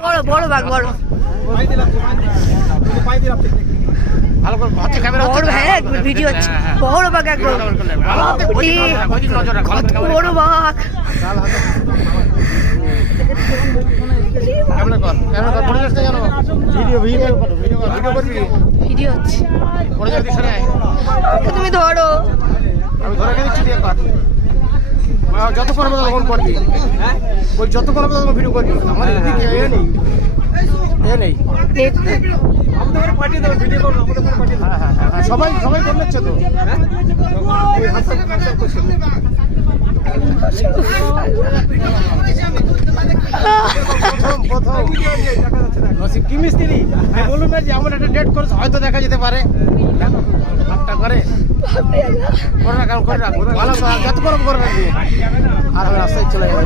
বড় বড় বাঘ বড় ভালো করে হচ্ছে ক্যামেরা বড় হ্যাঁ ভিডিও হচ্ছে বড় বাঘ একদম বড় বাঘ ক্যামেরা কর পড়ে যাচ্ছে কেন ভিডিও করবি ভিডিও হচ্ছে পড়ে যাবি সরে তুমি ধরো আমি ধরে রেখে দিচ্ছি দিয়ে কর যত করবে তখন করবি ওই যত করবে তখন ভিডিও করবি আমার এদিকে এ নেই সবাই সবাই করে নিচ্ছে তো প্রথম কি মিস্ত্রি বলুন না যে আমার একটা ডেট করেছে হয়তো দেখা যেতে পারে একটা করে ভালো যত গরম করে রাখবি আর আমি রাস্তায় চলে যাবে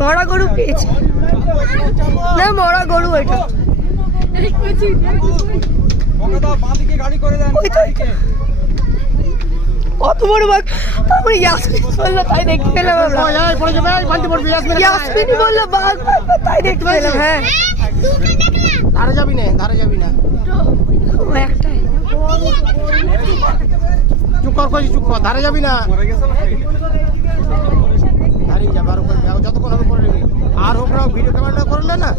মরা গরু পেয়েছে না মরা গরু এটা কত বড় বাঘ আমার ইয়াসমিন বললো তাই দেখতে পেলাম ইয়াসমিন বললো বাঘ তাই দেখতে পেলাম হ্যাঁ ধারে যাবি না ও একটাই চুপ কর ধারে যাবি না দাঁড়িয়ে যাবে আর যতক্ষণ হবে করে নিবি আর হোক না ভিডিও ক্যামেরাটা করলে না